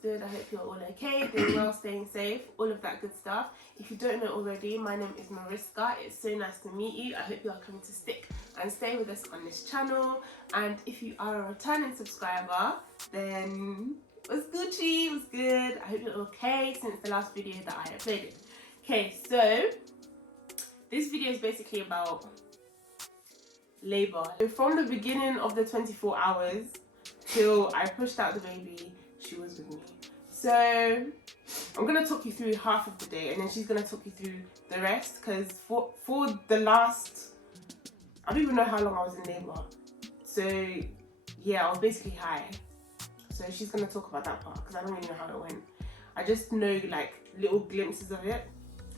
Good. I hope you're all okay, doing well, staying safe, all of that good stuff. If you don't know already, my name is Mariska. It's so nice to meet you. I hope you are coming to stick and stay with us on this channel. And if you are a returning subscriber, then what's Gucci? What's good? I hope you're okay since the last video that I uploaded. Okay, so this video is basically about labor. So from the beginning of the 24 hours till I pushed out the baby, she was with me. So I'm gonna talk you through half of the day, and then she's gonna talk you through the rest. Because for the last, I don't even know how long I was in labor. So yeah, I was basically high. So she's gonna talk about that part because I don't really know how it went. I just know like little glimpses of it.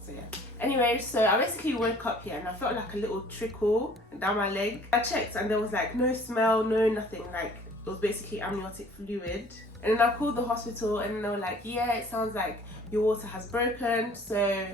So yeah. Anyway, so I basically woke up here and I felt like a little trickle down my leg. I checked and there was like no smell, no nothing. Like it was basically amniotic fluid. And then I called the hospital and they were like, yeah, it sounds like your water has broken, so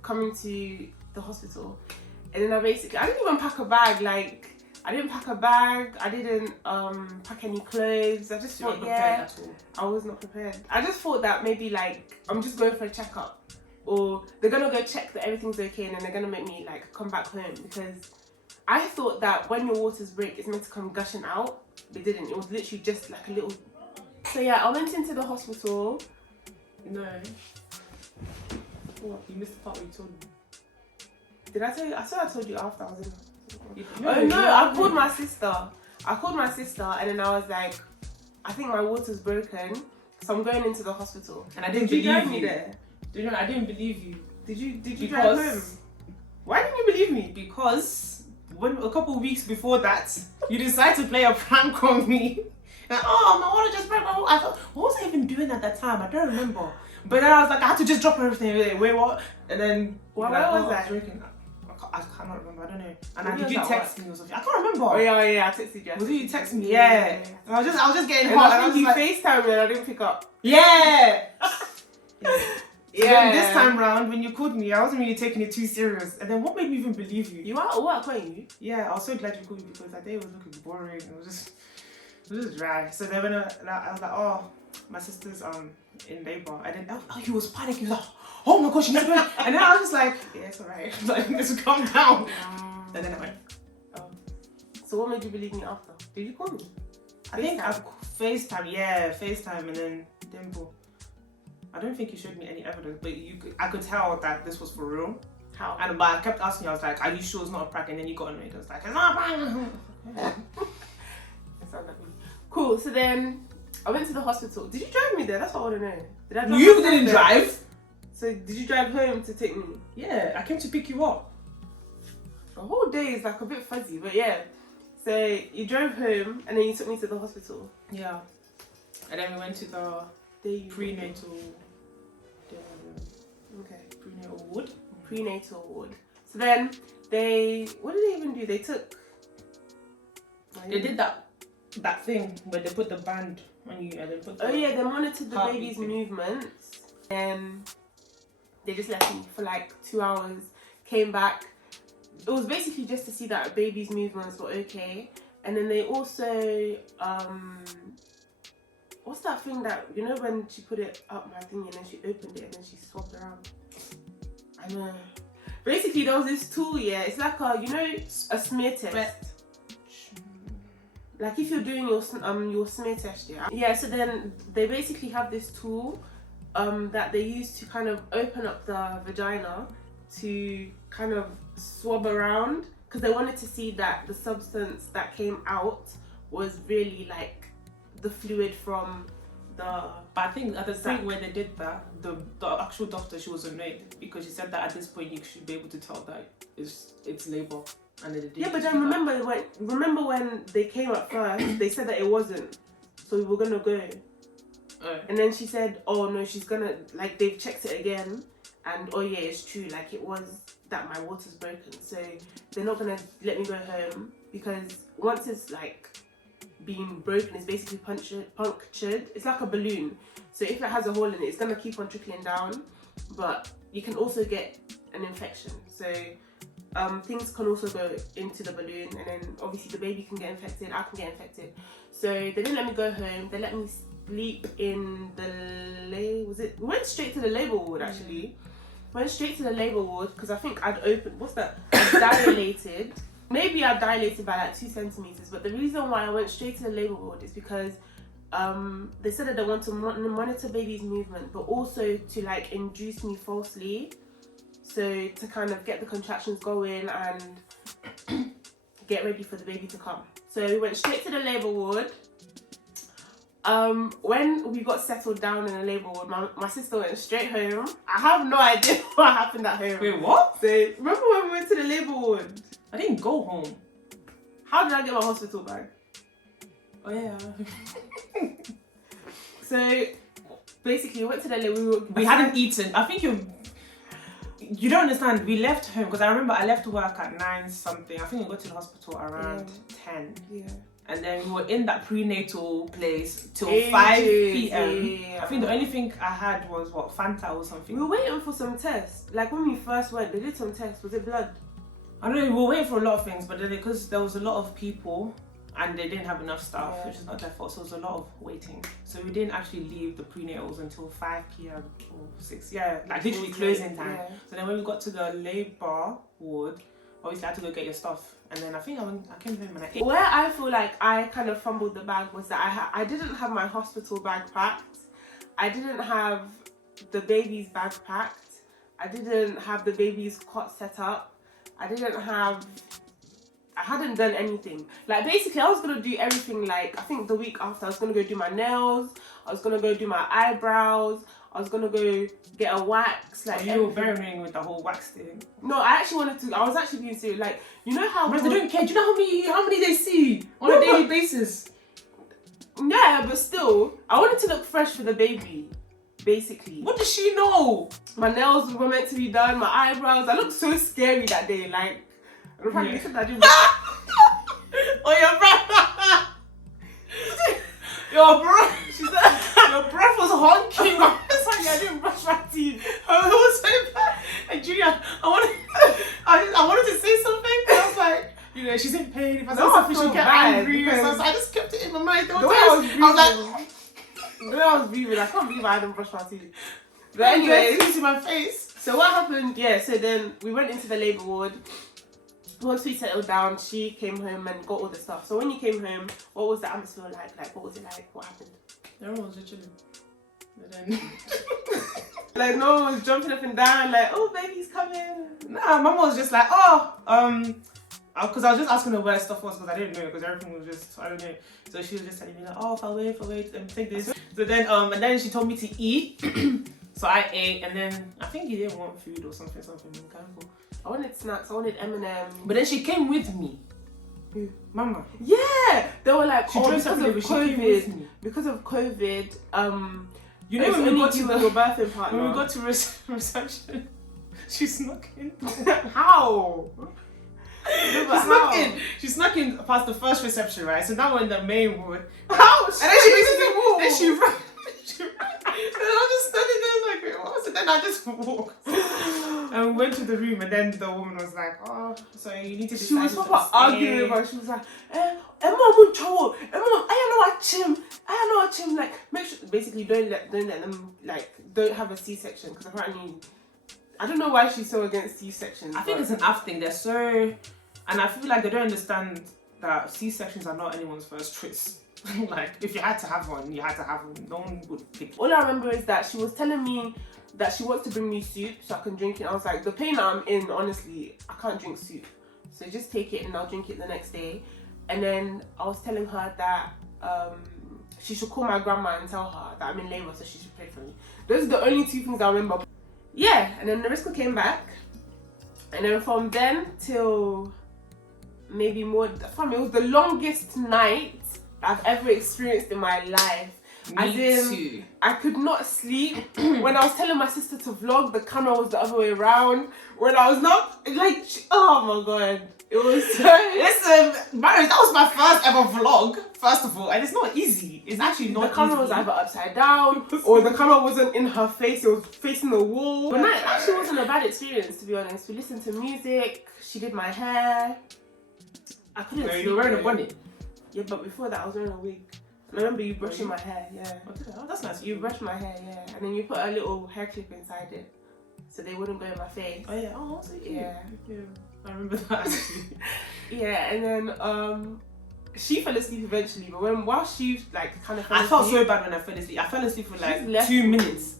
coming to the hospital. And then I didn't even pack a bag. Like I didn't pack a bag, I didn't pack any clothes. I just thought, yeah, I was not prepared. I just thought that maybe like I'm just going for a checkup, or they're gonna go check that everything's okay and then they're gonna make me like come back home, because I thought that when your waters break it's meant to come gushing out. It didn't. It was literally just like a little. So yeah, I went into the hospital. No. What? You missed the part where you told me. Did I tell you? I thought I told you after I was in the hospital. Oh no, I called my sister. I called my sister and then I was like, I think my water's broken, so I'm going into the hospital. And I didn't believe you. Did you drive me there? I didn't believe you. Did you drive home? Why didn't you believe me? Because when a couple of weeks before that, you decided to play a prank on me. Like, oh, my water just broke. I thought, what was I even doing at that time? I don't remember. But then I was like, I had to just drop everything. Wait, what? And then where was I? I cannot remember. I don't know. And did you text me or something? I can't remember. Oh yeah, I texted you. Was it you text me? Yeah. And I was just getting hot. And I think you FaceTimed me and I didn't pick up. Yeah. Yeah. This time round, when you called me, I wasn't really taking it too serious. And then what made me even believe you? You are what calling you? Yeah, I was so glad you called me because that day was looking boring. It was just dry. So then when I was like, oh, my sister's in labor. And then he was panicking. He was like, oh my gosh, she's not going. And then I was just like, yeah, it's alright. Like, let's calm down. And then I went. So what made you believe me after? Did you call me? I think I FaceTime. Yeah, FaceTime, and then Dimple. I don't think you showed me any evidence, but I could tell that this was for real. How? But I kept asking you, I was like, are you sure it's not a prank? And then you got annoyed. I was like, it's not a prank. That sounds like me. Cool, so then I went to the hospital. Did you drive me there? That's what I want to know. Did I drive You didn't drive. So did you drive home to take me? Yeah, I came to pick you up. The whole day is like a bit fuzzy, but yeah. So you drove home and then you took me to the hospital. Yeah. And then we went to the prenatal. Prenatal ward. Prenatal ward. So then what did they even do? They did that thing where they put the band on you and then put they monitored the baby's movements. And they just left me for like 2 hours. Came back. It was basically just to see that baby's movements were okay. And then they also what's that thing that, you know, when she put it up my thing and then she opened it and then she swapped around? I know. Basically, there was this tool, yeah. It's like a smear test. Like if you're doing your smear test, yeah. Yeah, so then they basically have this tool that they use to kind of open up the vagina to kind of swab around, because they wanted to see that the substance that came out was really like the fluid from the. But I think at the point where they did that, the actual doctor, she was annoyed because she said that at this point you should be able to tell that it's labor. And then yeah, but then remember when they came up first, they said that it wasn't, so we were gonna go. And then she said, oh no, she's gonna, like, they've checked it again, and oh yeah, it's true, like it was that my water's broken, so they're not gonna let me go home, because once it's like being broken, it's basically punctured. It's like a balloon, so if it has a hole in it, it's gonna keep on trickling down, but you can also get an infection. So things can also go into the balloon, and then obviously the baby can get infected, I can get infected. So they didn't let me go home. They let me sleep in the we went straight to the labour ward actually. Went straight to the labour ward because I think I'd opened, I dilated. Maybe I dilated by like 2 centimeters, but the reason why I went straight to the labour ward is because they said that they want to monitor baby's movement, but also to like induce me falsely, so to kind of get the contractions going and get ready for the baby to come. So we went straight to the labour ward. When we got settled down in the labour ward, my sister went straight home. I have no idea what happened at home. Wait, what? So remember when we went to the labour ward? I didn't go home. How did I get my hospital bag? Oh yeah. So basically, we went to the labour. We hadn't eaten. I think you don't understand. We left home because I remember I left work at 9 something. I think we got to the hospital around 10. Yeah. And then we were in that prenatal place till Ages, 5 p.m. yeah. I think the only thing I had was what, Fanta or something. We were waiting for some tests. Like when we first went, they did some tests. Was it blood? I don't know, we were waiting for a lot of things, but then because there was a lot of people and they didn't have enough staff, which is not their fault, so it was a lot of waiting. So we didn't actually leave the prenatals until 5 p.m. or 6, like literally closing time. Yeah. So then when we got to the labour ward, obviously I had to go get your stuff. And then I think I came home and I ate. Where I feel like I kind of fumbled the bag was that I didn't have my hospital bag packed. I didn't have the baby's bag packed. I didn't have the baby's cot set up. I hadn't done anything. Like basically I was gonna do everything, like I think the week after I was gonna go do my nails, I was gonna go do my eyebrows, I was gonna go get a wax. Like you were very annoying with the whole wax thing. No, I was actually being serious. Like, you know how they don't care. Do you know how many they see on a daily basis? Yeah, but still, I wanted to look fresh for the baby. Basically. What does she know? My nails were meant to be done, my eyebrows. I looked so scary that day. Like, apparently you said I didn't. Oh, your breath. Your breath. She said your breath was honking. I didn't brush my teeth. It was so bad. And Julia, I wanted to say something, but I was like, you know, she's in pain. If I say something, she'll get angry. So I just kept it in my mind. The way I was breathing, I can't believe I hadn't brushed my teeth. But anyways, in my face. So what happened? Yeah, so then we went into the labour ward. Once we settled down, she came home and got all the stuff. So when you came home, what was the atmosphere like? Like, what was it like? What happened? Everyone was just chilling. But then... like, no one was jumping up and down, like, oh, baby's coming. Nah, Mama was just like, because I was just asking her where stuff was, because I didn't know, because everything was just, I don't know. So she was just telling me like, oh, if I wait, take this. So then, and then she told me to eat. So I ate, and then I think he didn't want food or something. I wanted snacks, I wanted M&M's. But then she came with me. Who? Mama. Yeah! They were like, because of COVID, you know when we got to your birthing partner. When we got to reception, she snuck in. How? She snuck in past the first reception, right? So now we're in the main ward. How? And then she basically, then she ran. And I was just standing there like, wait, what was it? Then I just walked. And we went to the room, and then the woman was like, oh, so you need to decide. She was proper arguing with her. She was like, Emma, I know a chim. Like, make sure, basically, don't let them, like, don't have a C-section, because apparently, I don't know why she's so against C-sections. I think it's an Af thing. They're so, and I feel like they don't understand that C-sections are not anyone's first choice. Like, if you had to have one, you had to have one. No one would pick. All I remember is that she was telling me that she wants to bring me soup so I can drink it. I was like, the pain that I'm in, honestly, I can't drink soup. So just take it and I'll drink it the next day. And then I was telling her that she should call my grandma and tell her that I'm in labour, so she should pray for me. Those are the only 2 things I remember. Yeah, and then Mariska came back. And then from then till maybe more, it was the longest night I've ever experienced in my life. As in, I could not sleep. When I was telling my sister to vlog, the camera was the other way around. When I was not, like, oh my god. It was so... Listen, Marius, that was my first ever vlog, first of all, and it's not easy. It's actually not easy. The camera was either upside down, or the camera wasn't in her face, it was facing the wall. But that actually wasn't a bad experience, to be honest. We listened to music, she did my hair. I couldn't sleep. You were wearing a bonnet? Yeah, but before that I was wearing a wig. I remember you brushing my hair, yeah. Oh, that's nice. You brushed my hair, yeah. And then you put a little hair clip inside it, so they wouldn't go in my face. Oh yeah, oh, so cute. Yeah. I remember that actually. Yeah, and then she fell asleep eventually, but while she like kind of fell I felt asleep, so bad when I fell asleep. I fell asleep for like left 2 minutes.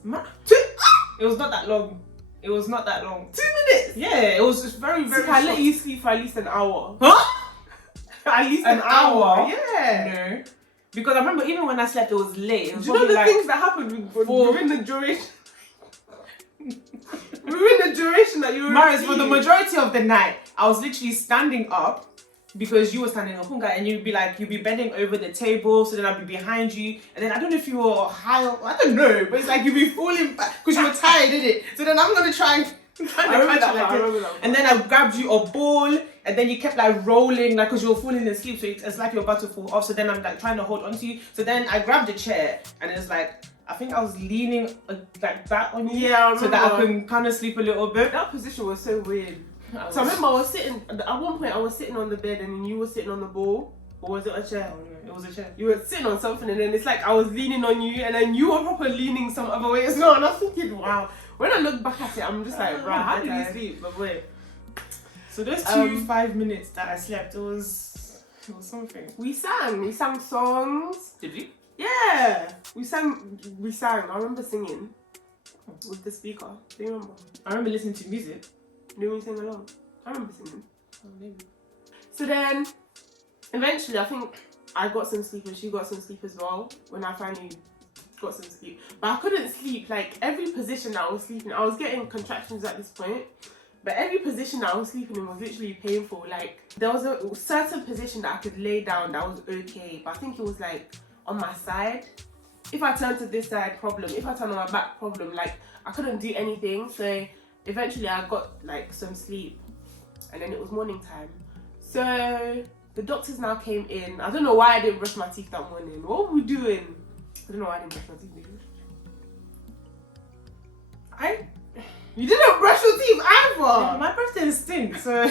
It was not that long. It was not that long. 2 minutes? Yeah, it was just very, very I short. let you sleep for at least an hour. Huh? At least An hour? Yeah. No. Because I remember even when I slept, it was late. It was Do you know the like things that happened within the duration? Within the duration that you were Marius, for the majority of the night, I was literally standing up because you were standing up, and you'd be bending over the table, so then I'd be behind you, and then I don't know if you were high, I don't know, but it's like you'd be falling back because you were tired, didn't it? So then I'm gonna try and catch you and then I grabbed you a ball, and then you kept like rolling, like because you were falling asleep, so it's like you're about to fall off. So then I'm like trying to hold onto you. So then I grabbed a chair, and it's like I think I was leaning like that on you, so that I can kind of sleep a little bit. That position was so weird. So I remember I was sitting, at one point I was sitting on the bed and then you were sitting on the ball. Or was it a chair? Oh, no, it was a chair. You were sitting on something and then it's like I was leaning on you and then you were proper leaning some other way as well. And I was thinking, wow. When I look back at it, I'm just like, right, how did you sleep? But wait. So those 5 minutes that I slept, it was something. We sang songs. Did we? Yeah. We sang. I remember singing with the speaker. Do you remember? I remember listening to music. Did we sing along? I remember singing. Oh, maybe. So then, eventually, I think I got some sleep and she got some sleep as well when I finally got some sleep. But I couldn't sleep. Like, every position that I was sleeping, I was getting contractions at this point. But every position that I was sleeping in was literally painful. Like, there was a certain position that I could lay down that was okay. But I think it was, like, on my side. If I turned to this side, problem. If I turned on my back, problem. Like, I couldn't do anything. So eventually I got like some sleep and then it was morning time. So the doctors now came in. I don't know why I didn't brush my teeth that morning. What were we doing? I don't know why I didn't brush my teeth. You didn't brush your teeth either. My breath didn't stink, so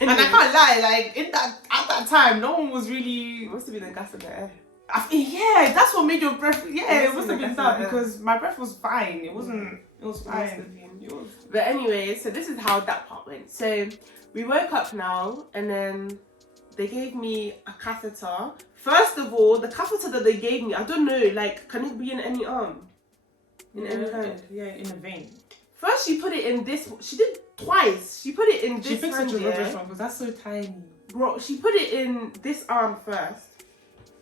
and I can't lie, like at that time no one was really. It must have been the gas in the air. Yeah, that's what made your breath. Yeah, it must have been that because my breath was fine. It wasn't. It was fine. But anyway, so this is how that part went. So we woke up now, and then they gave me a catheter. First of all, the catheter that they gave me, I don't know, like, can it be in any arm? In any hand? Yeah, in a vein. First, she put it in this. She did twice. She put it in this. She picked such a hand, rubbish one because that's so tiny. Bro, she put it in this arm first.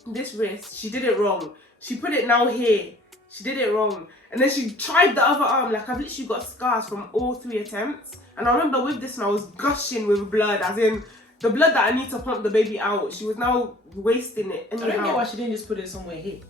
This wrist, she did it wrong. She put it now here. She did it wrong. And then she tried the other arm. Like, I've literally got scars from all 3 attempts. And I remember with this one, I was gushing with blood, as in the blood that I need to pump the baby out. She was now wasting it. Anyhow. I don't get why she didn't just put it somewhere here.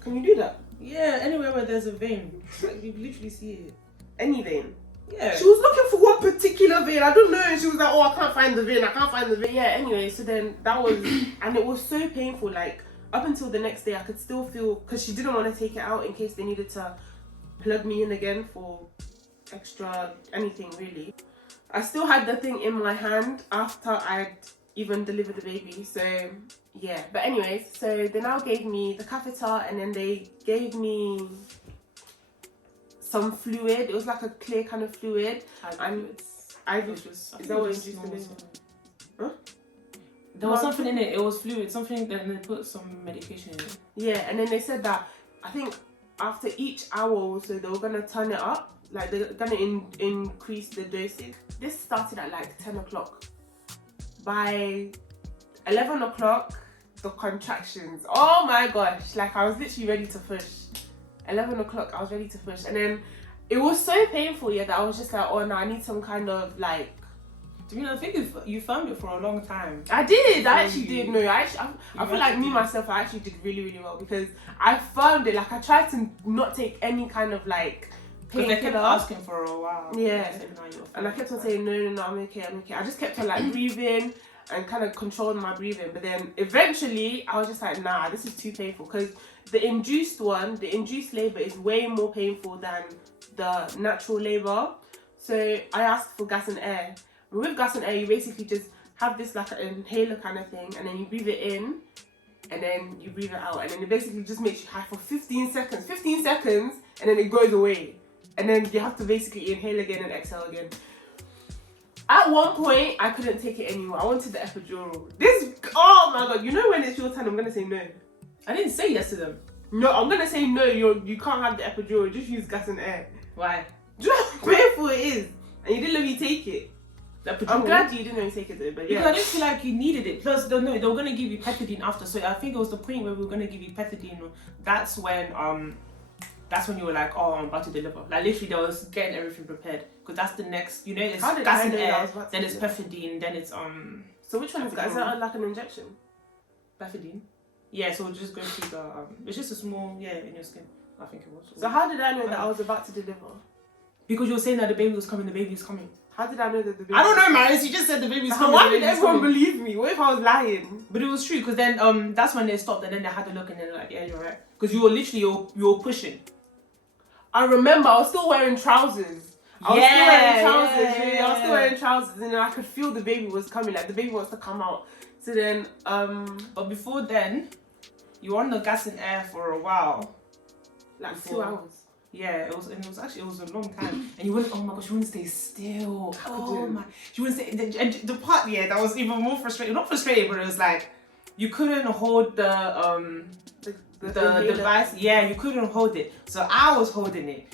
Can you do that? Yeah, anywhere where there's a vein. Like, you literally see it. Any vein? Yeah. She was looking for one particular vein. I don't know. And she was like, oh, I can't find the vein. I can't find the vein. Yeah, anyway, so then that was, and it was so painful. Like, up until the next day, I could still feel, because she didn't want to take it out in case they needed to plug me in again for extra anything, really. I still had the thing in my hand after I'd even delivered the baby, so yeah. But anyways, so they now gave me the catheter and then they gave me some fluid. It was like a clear kind of fluid. Is that what it's used to be? Huh? There was something in it. It was fluid. Something. Then they put some medication in it. Yeah, and then they said that I think after each hour or so they were gonna turn it up. Like they're gonna increase the dosage. This started at like 10 o'clock. By 11 o'clock, the contractions. Oh my gosh! Like I was literally ready to push. 11 o'clock, I was ready to push, and then it was so painful. Yeah, that I was just like, oh no, I need some kind of like Do you know? I think you filmed it for a long time. I did. I actually did. No, I feel like me myself. I actually did really, really well because I filmed it. Like I tried to not take any kind of like Because they kept asking for a while. Yeah. And I kept on saying no, I'm okay. I just kept on like breathing and kind of controlling my breathing. But then eventually I was just like, nah, this is too painful because the induced labour is way more painful than the natural labour. So I asked for gas and air. And with gas and air, you basically just have this like an inhaler kind of thing, and then you breathe it in, and then you breathe it out, and then it basically just makes you high for 15 seconds, and then it goes away. And then you have to basically inhale again and exhale again. At one point, I couldn't take it anymore. I wanted the epidural. Oh my god, you know when it's your turn, I'm gonna say no. I didn't say yes to them. No, I'm gonna say no, you can't have the epidural, just use gas and air. Why? Do you know how painful it is? And you didn't let me take it. I'm glad you didn't let me take it though, but yeah. Because I didn't feel like you needed it. Plus, they were going to give you pethidine after. So I think it was the point where we were going to give you pethidine. That's when you were like, oh, I'm about to deliver. Like literally, they was getting everything prepared. Because that's the next, you know, it's gas and air, then it's pethidine, then it's So which one is that? Is that like an injection? Pethidine? Yeah, so we'll just go through the, it's just a small, in your skin. I think it was. So how did I know that I was about to deliver? Because you were saying that the baby was coming, How did I know that the baby I don't know, Mariska. You just said the baby was coming. Why did everyone believe me? What if I was lying? But it was true, because then that's when they stopped and then they had a look and they're like, yeah, you're right. Because you were literally, you were pushing. I remember I was still wearing trousers. I was still wearing trousers and then I could feel the baby was coming, like the baby wants to come out. So then, but before then, you were on the gas and air for a while. Like 2 hours. Yeah, it was a long time. And you wouldn't, oh my gosh, you wouldn't stay still. Oh my, you wouldn't stay, and the part, that was even more frustrating. Not frustrating, but it was like, you couldn't hold the device. Yeah, you couldn't hold it. So I was holding it,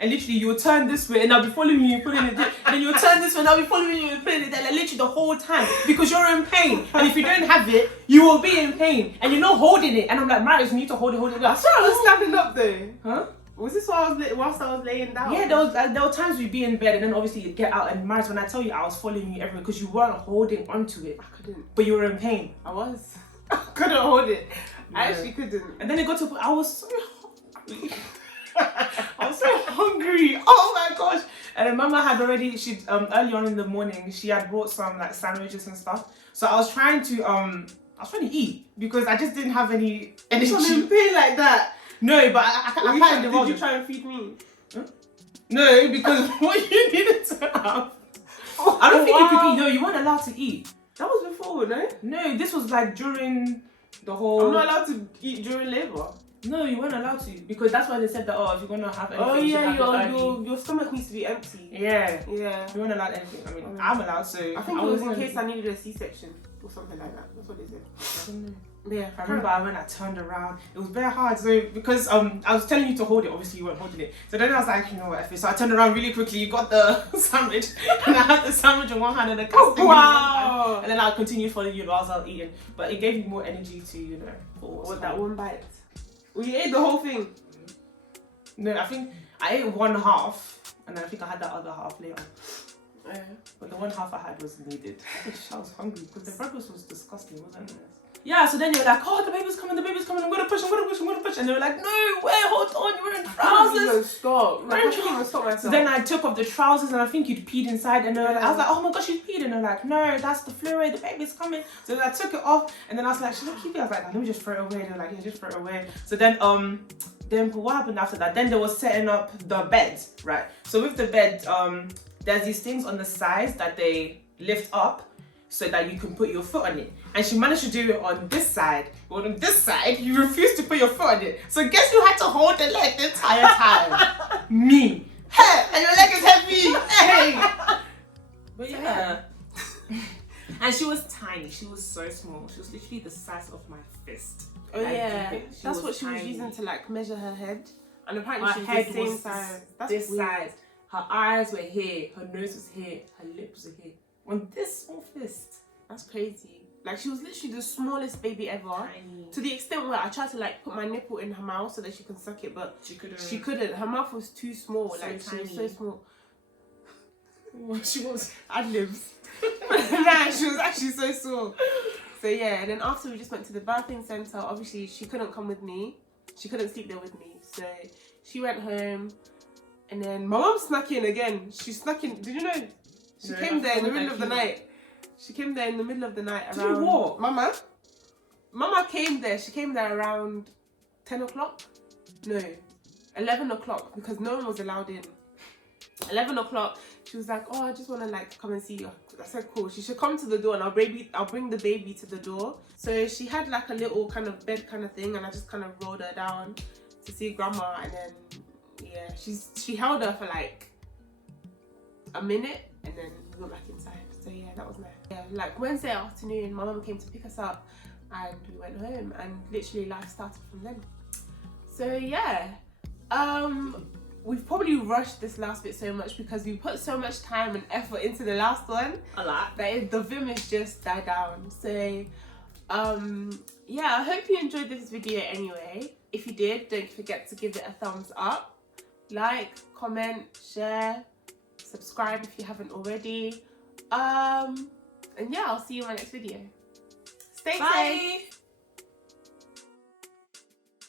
and literally you would turn this way and I'll be following you, putting it there. And then you would turn this way and I'll be following you and putting it there, like literally the whole time. Because you're in pain. And if you don't have it, you will be in pain. And you're not holding it. And I'm like, Marius, you need to hold it. I saw I was standing up though. Huh? Was this whilst I was laying down? Yeah, there were times we'd be in bed and then obviously you'd get out and Marius, when I tell you I was following you everywhere because you weren't holding onto it. I couldn't. But you were in pain. I was. I couldn't hold it. Yeah. I actually couldn't. And then it got to I was so hungry. I was so hungry. Oh my gosh. And then Mama had already, early on in the morning, she had brought some like sandwiches and stuff. So I was trying to eat because I just didn't have any energy. You in pain like that? No, but I can't. Did you try and feed me? Huh? No, because what you needed to have. I don't think you could eat. No, you weren't allowed to eat. That was before, no? No, this was like during the whole. I'm not allowed to eat during labour. No, you weren't allowed to because that's why they said that. Oh, if you're gonna have anything, your stomach needs to be empty. Yeah. You weren't allowed anything. I mean, I'm allowed, so I think it was in case I needed a C-section or something like that. That's what they said. I don't know. Yeah, I remember when I turned around, it was very hard. So because I was telling you to hold it, obviously you weren't holding it. So then I was like, you know what, so I turned around really quickly. You got the sandwich, and I had the sandwich in one hand and the casting in one hand. And then I continued following you whilst I was eating. But it gave me more energy to, What that one bite? Well, you ate the whole thing. No, I think I ate one half, and then I think I had that other half later. Yeah. But the one half I had was needed. I was hungry because the breakfast was disgusting, wasn't it? Yeah, so then you're like, oh, the baby's coming, I'm gonna push. And they were like, no, wait, hold on, you're wearing trousers. Stop. I couldn't even stop myself. So then I took off the trousers and I think you'd peed inside and I was like, oh my gosh, you peed. And they're like, no, that's the fluid, the baby's coming. So then I took it off and then I was like, should I keep it? I was like, let me just throw it away. They were like, yeah, just throw it away. So then what happened after that? Then they were setting up the bed, right? So with the bed, there's these things on the sides that they lift up so that you can put your foot on it. And she managed to do it on this side. But on this side, you refused to put your foot on it. So guess who had to hold the leg the entire time? Me. Hey, and your leg is heavy. Hey. But yeah. And she was tiny. She was so small. She was literally the size of my fist. Oh yeah. That's what she was using to like measure her head. And apparently her she head was the same was size. That's this size. Her eyes were here. Her nose was here. Her lips were here. On this small fist. That's crazy. Like she was literally the smallest baby ever. Tiny. To the extent where I tried to like put my nipple in her mouth so that she can suck it, but she couldn't. Her mouth was too small. So like tiny. She was so small. She was ad libs. Nah, she was actually so sore. So yeah, and then after we just went to the birthing centre. Obviously, she couldn't come with me. She couldn't sleep there with me. So she went home. And then my mum snuck in again. She snuck in. Did you know? She came there in the middle of the night. She came there in the middle of the night around... Did you walk? Mama came there. She came there around 10 o'clock. No, 11 o'clock because no one was allowed in. 11 o'clock. She was like, oh, I just want to like come and see you. I said, cool. She should come to the door and I'll bring the baby to the door. So she had like a little kind of bed kind of thing and I just kind of rolled her down to see grandma. And then, yeah, she held her for like a minute and then we went back inside. So yeah, that was nice. Yeah, like Wednesday afternoon, my mum came to pick us up and we went home and literally life started from then. So yeah, we've probably rushed this last bit so much because we put so much time and effort into the last one. A lot. That the vim has just died down. So yeah, I hope you enjoyed this video anyway. If you did, don't forget to give it a thumbs up. Like, comment, share, subscribe if you haven't already. And yeah, I'll see you in my next video. Stay safe.